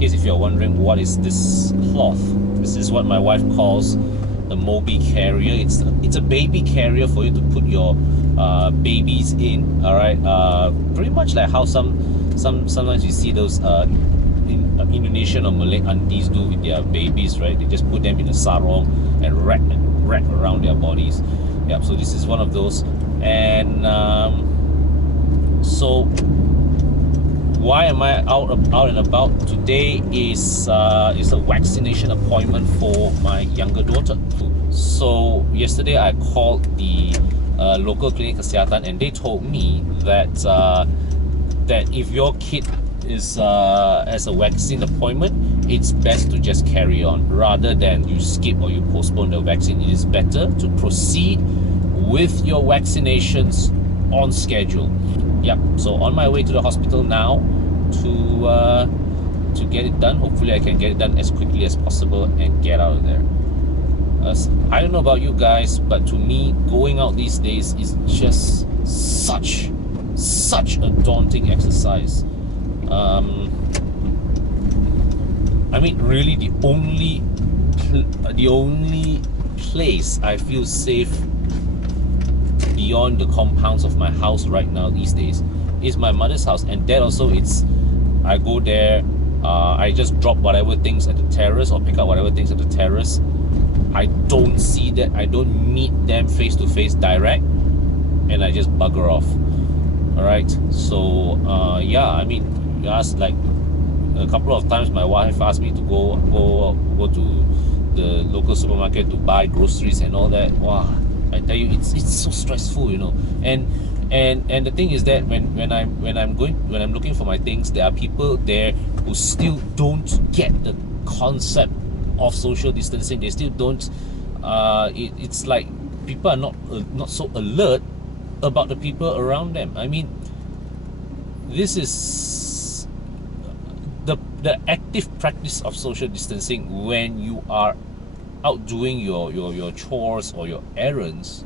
case if you're wondering what is this cloth, this is what my wife calls the Moby carrier. It's a baby carrier for you to put your babies in. All right, pretty much like how sometimes you see those Indonesian or Malay aunties do with their babies, right? They just put them in a sarong and wrap around their bodies. Yeah, so this is one of those. And so why am I out and about? Today is a vaccination appointment for my younger daughter. So yesterday I called the local clinic kesihatan, and they told me that that if your kid is as a vaccine appointment, it's best to just carry on rather than you skip or you postpone the vaccine. It is better to proceed with your vaccinations on schedule. Yep. So on my way to the hospital now to get it done. Hopefully I can get it done as quickly as possible and get out of there. I don't know about you guys, but to me, going out these days is just such a daunting exercise. I mean, really, the only place I feel safe beyond the compounds of my house right now these days is my mother's house, and that also I go there, I just drop whatever things at the terrace or pick up whatever things at the terrace. I don't see that, I don't meet them face to face direct, and I just bugger off. Alright, so yeah, I mean, just like a couple of times my wife asked me to go to the local supermarket to buy groceries and all that. Wow, I tell you, it's so stressful, you know. And the thing is that when I'm looking for my things, there are people there who still don't get the concept of social distancing. They still don't. It's like people are not so alert about the people around them. I mean, this is the active practice of social distancing when you are out doing your chores or your errands,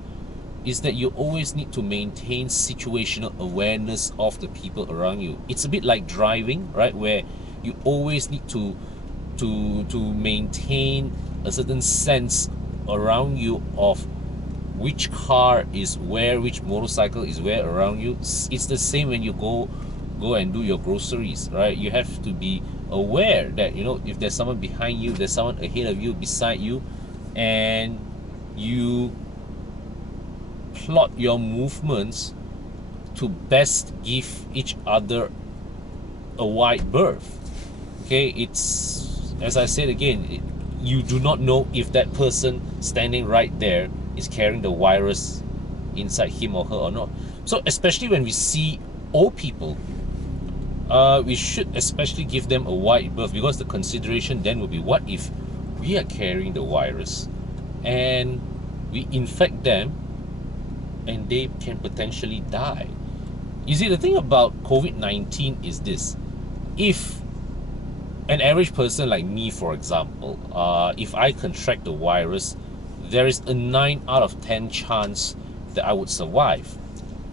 is that you always need to maintain situational awareness of the people around you. It's a bit like driving, right, where you always need to maintain a certain sense around you of which car is where, which motorcycle is where around you. It's the same when you go and do your groceries, right? You have to be aware that, you know, if there's someone behind you, there's someone ahead of you, beside you, and you plot your movements to best give each other a wide berth. Okay, it's, as I said again, you do not know if that person standing right there is carrying the virus inside him or her or not. So especially when we see old people, we should especially give them a wide berth, because the consideration then will be, what if we are carrying the virus and we infect them and they can potentially die? You see, the thing about COVID-19 is this: if an average person like me, for example, if I contract the virus, there is a 9 out of 10 chance that I would survive,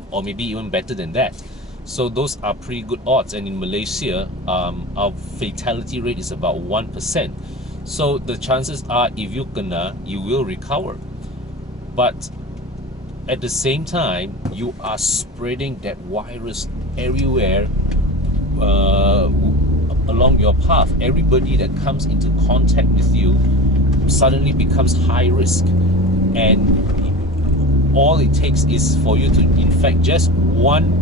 or maybe even better than that. So those are pretty good odds. And in Malaysia, our fatality rate is about 1%. So the chances are, if you kena, you will recover. But at the same time, you are spreading that virus everywhere along your path. Everybody that comes into contact with you suddenly becomes high risk, and all it takes is for you to infect just one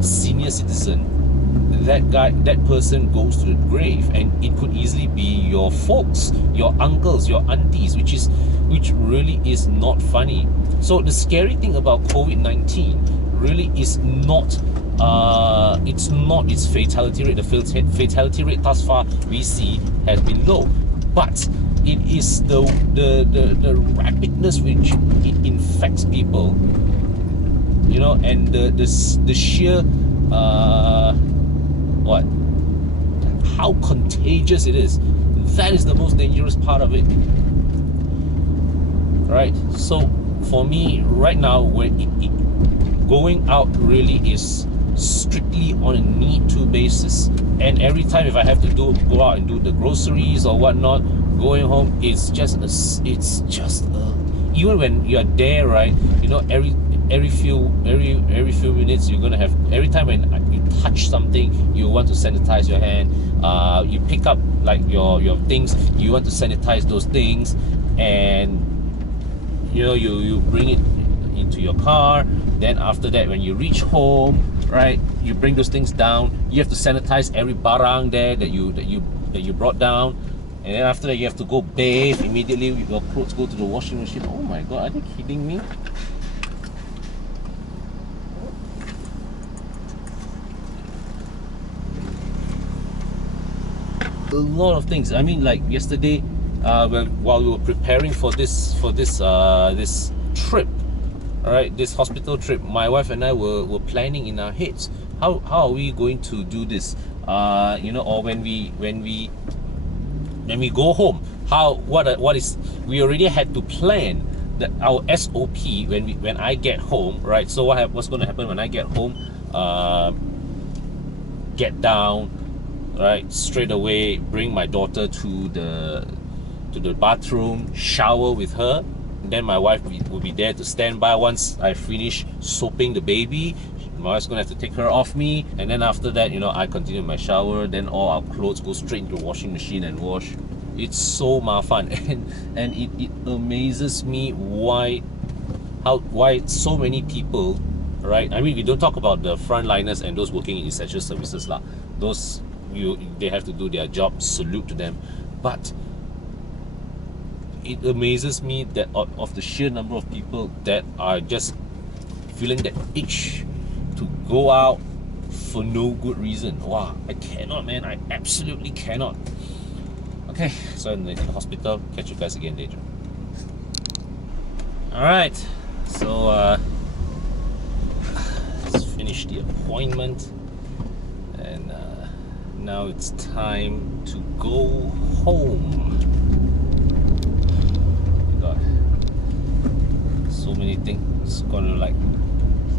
senior citizen. That person goes to the grave, and it could easily be your folks, your uncles, your aunties, which really is not funny. So the scary thing about COVID-19 really is not its fatality rate. The fatality rate thus far we see has been low, but it is the rapidness which it infects people, you know, and the sheer how contagious it is. That is the most dangerous part of it, right? So for me right now, where going out really is strictly on a need-to basis. And every time if I have to go out and do the groceries or whatnot, going home, it's just even when you're there, right? You know, every few minutes you're gonna have, every time when you touch something, you want to sanitize your hand. You pick up like your things, you want to sanitize those things, and you know, you bring it into your car. Then after that, when you reach home, right, you bring those things down, you have to sanitize every barang there that you brought down. And then after that, you have to go bathe immediately. Your clothes go to the washing machine. Oh my god, are they kidding me? A lot of things. I mean, like yesterday, while we were preparing for this trip, all right, this hospital trip, my wife and I were planning in our heads, how are we going to do this? You know, or when we go home, what is, we already had to plan our SOP when I get home, right? So what's going to happen when I get home? Get down, right, straight away, bring my daughter to the bathroom, shower with her. Then my wife will be there to stand by. Once I finish soaping the baby, my wife's gonna have to take her off me, and then after that, you know, I continue my shower. Then all our clothes go straight into the washing machine and wash. It's so mafan, and it amazes me why so many people, right? I mean, we don't talk about the frontliners and those working in essential services lah. Those, they have to do their job. Salute to them, but it amazes me that of the sheer number of people that are just feeling that itch to go out for no good reason. Wow, I cannot, man. I absolutely cannot. Okay, so in the hospital, catch you guys again later. Alright, so let's finish the appointment, and now it's time to go home. So many things gonna, like,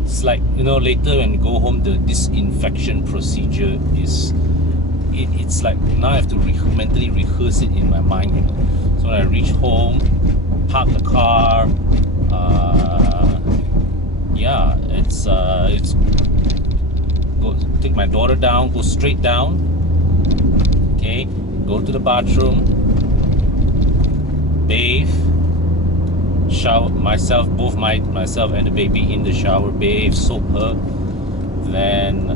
it's like, you know, later when you go home, the disinfection procedure is, it's like now I have to mentally rehearse it in my mind, you know. So when I reach home, park the car, yeah, it's go take my daughter down, go straight down, okay, go to the bathroom, bathe, shower myself, myself and the baby in the shower, bathe, soap her, then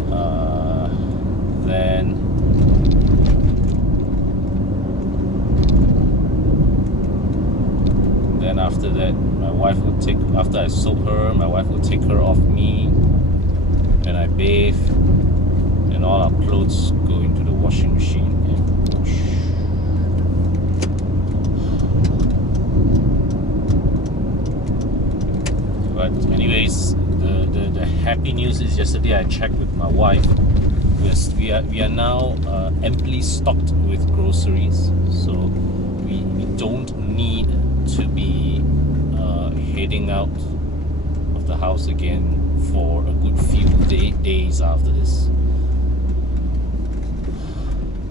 after that, my wife will take, after I soap her, my wife will take her off me, and I bathe, and all our clothes go into the washing machine and wash. But anyways, the happy news is yesterday I checked with my wife. We are now amply stocked with groceries, so we don't need to be heading out of the house again for a good few days after this.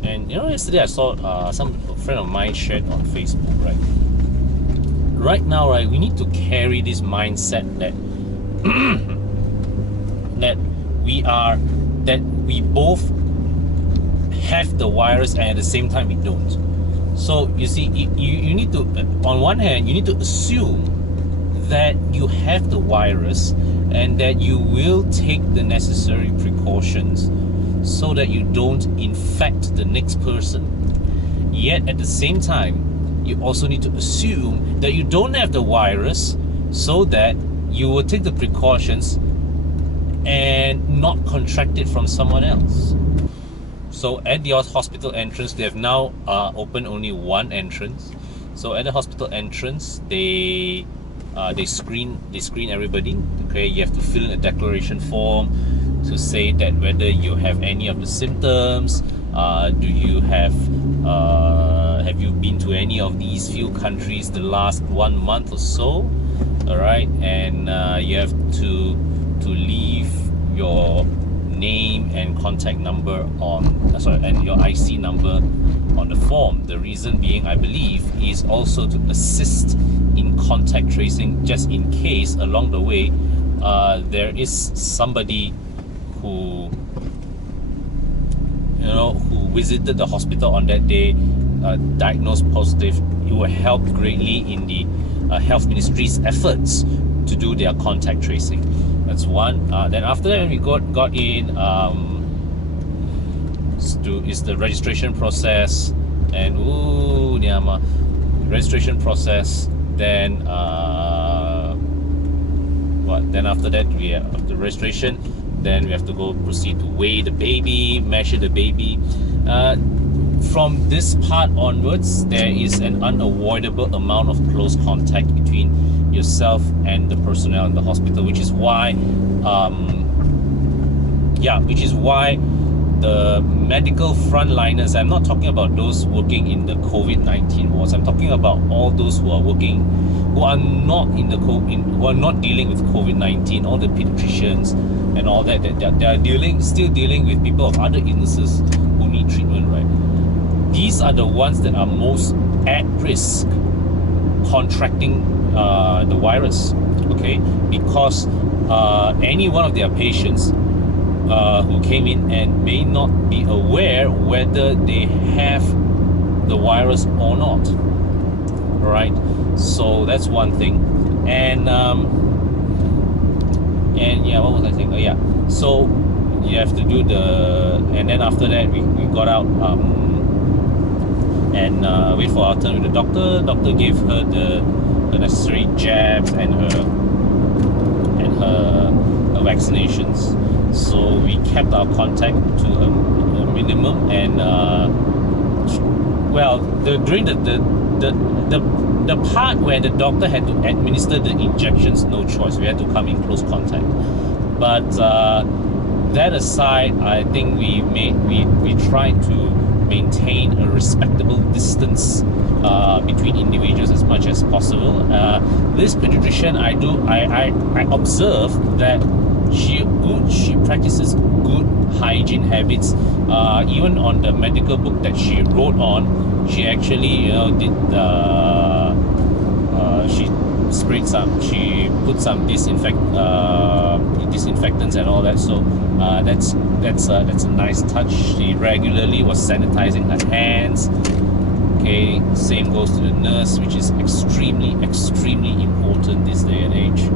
And you know, yesterday I saw a friend of mine shared on Facebook, right now, right, we need to carry this mindset that that we both have the virus and at the same time we don't. So you see, you need to, on one hand, you need to assume that you have the virus and that you will take the necessary precautions so that you don't infect the next person. Yet at the same time, you also need to assume that you don't have the virus so that you will take the precautions and not contract it from someone else. So at the hospital entrance, they have now opened only one entrance. So at the hospital entrance, they screen everybody. Okay, you have to fill in a declaration form to say that whether you have any of the symptoms. Do you have you been to any of these few countries the last 1 month or so? All right, and you have to leave your name and contact number on and your IC number on the form. The reason being, I believe, is also to assist in contact tracing, just in case along the way there is somebody who who visited the hospital on that day, diagnosed positive. It will help greatly in the health ministry's efforts to do their contact tracing. That's one. Then after that, when we got in, is the registration process, and registration process. Then Then after that, we have the registration. Then we have to go proceed to weigh the baby, measure the baby. From this part onwards, there is an unavoidable amount of close contact between yourself and the personnel in the hospital, which is why the medical frontliners, I'm not talking about those working in the COVID-19 wards, I'm talking about all those who are working, who are not in the who are not dealing with COVID-19, all the pediatricians and all that, they are still dealing with people of other illnesses who need treatment, right? These are the ones that are most at risk contracting the virus, okay? Because any one of their patients who came in and may not be aware whether they have the virus or not. All right, so that's one thing. And yeah, what was I saying? Oh yeah, so you have to do and then after that we got out and wait for our turn with the doctor. Doctor gave her the necessary jabs and her vaccinations. So we kept our contact to a minimum, and during the part where the doctor had to administer the injections, no choice, we had to come in close contact. But that aside, I think we tried to maintain a respectable distance between individuals as much as possible. This pediatrician, I observed that she practices good hygiene habits. Even on the medical book that she wrote on, she actually she put some disinfectants and all that. So that's a nice touch. She regularly was sanitizing her hands. Okay, same goes to the nurse, which is extremely important this day and age.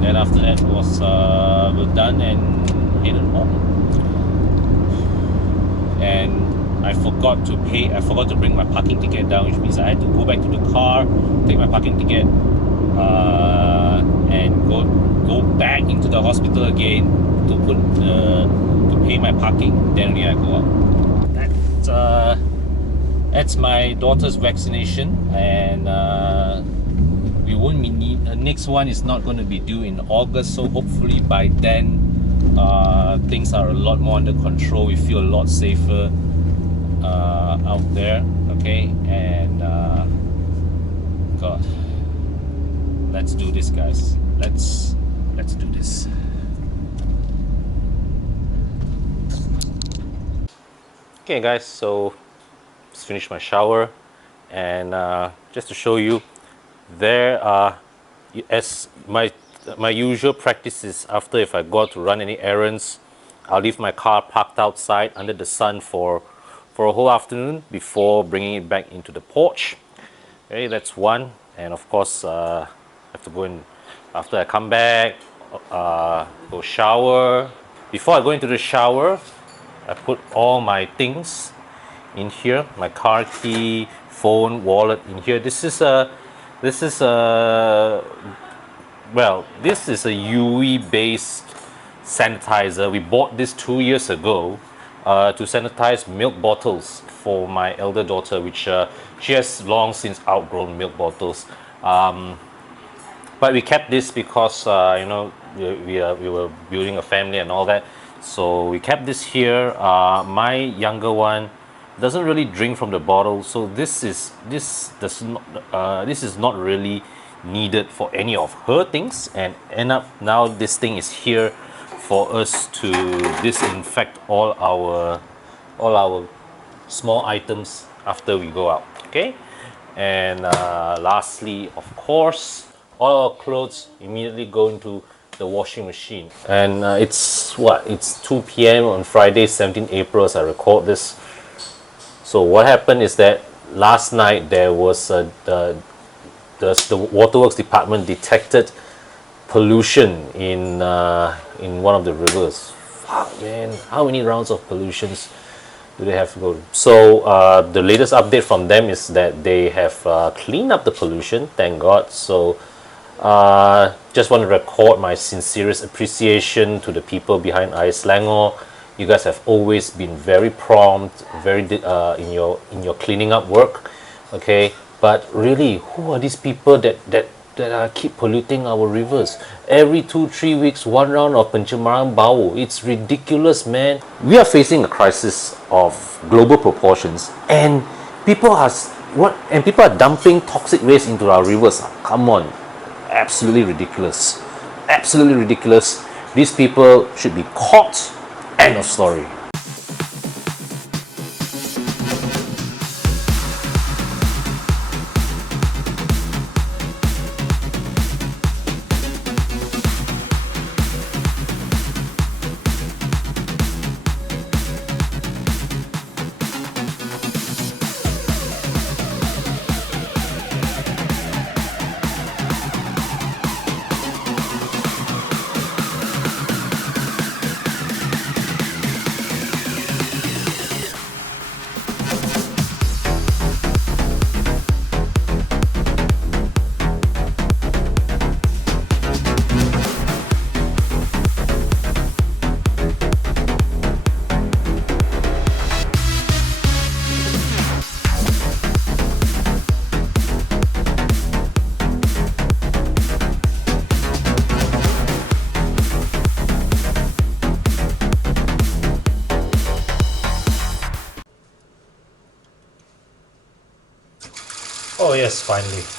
Then after that was we're done and headed home. And I forgot to bring my parking ticket down, which means I had to go back to the car, take my parking ticket, and go back into the hospital again to pay my parking. Then only I go out. That's my daughter's vaccination, and we won't be next one is not going to be due in August, so hopefully by then things are a lot more under control. We feel a lot safer out there, okay? And God, let's do this, guys. Let's do this. Okay, guys, so just finished my shower, and just to show you, there are, as my usual practice is, after if I go out to run any errands, I'll leave my car parked outside under the sun for a whole afternoon before bringing it back into the porch. Okay, that's one. And of course, I have to go in after I come back, go shower. Before I go into the shower, I put all my things in here, my car key, phone, wallet in here. This is a UE based sanitizer. We bought this 2 years ago to sanitize milk bottles for my elder daughter, which she has long since outgrown milk bottles. But we kept this because we were building a family and all that, so we kept this here. My younger one doesn't really drink from the bottle, so this is not really needed for any of her things, and end up now this thing is here for us to disinfect all our small items after we go out. Okay, and lastly, of course, all our clothes immediately go into the washing machine. And it's what? It's 2 p.m. on Friday, 17 April as I record this. So what happened is that last night there was the waterworks department detected pollution in one of the rivers. Fuck, man, how many rounds of pollutions do they have to go? So the latest update from them is that they have cleaned up the pollution, thank God. So just want to record my sincerest appreciation to the people behind Selangor. You guys have always been very prompt, very in your cleaning up work. Okay, but really, who are these people that keep polluting our rivers? Every 2-3 weeks, one round of pencemaran bau. It's ridiculous, man. We are facing a crisis of global proportions, and people are dumping toxic waste into our rivers. Come on, absolutely ridiculous. Absolutely ridiculous. These people should be caught. End of story. Oh yes, finally.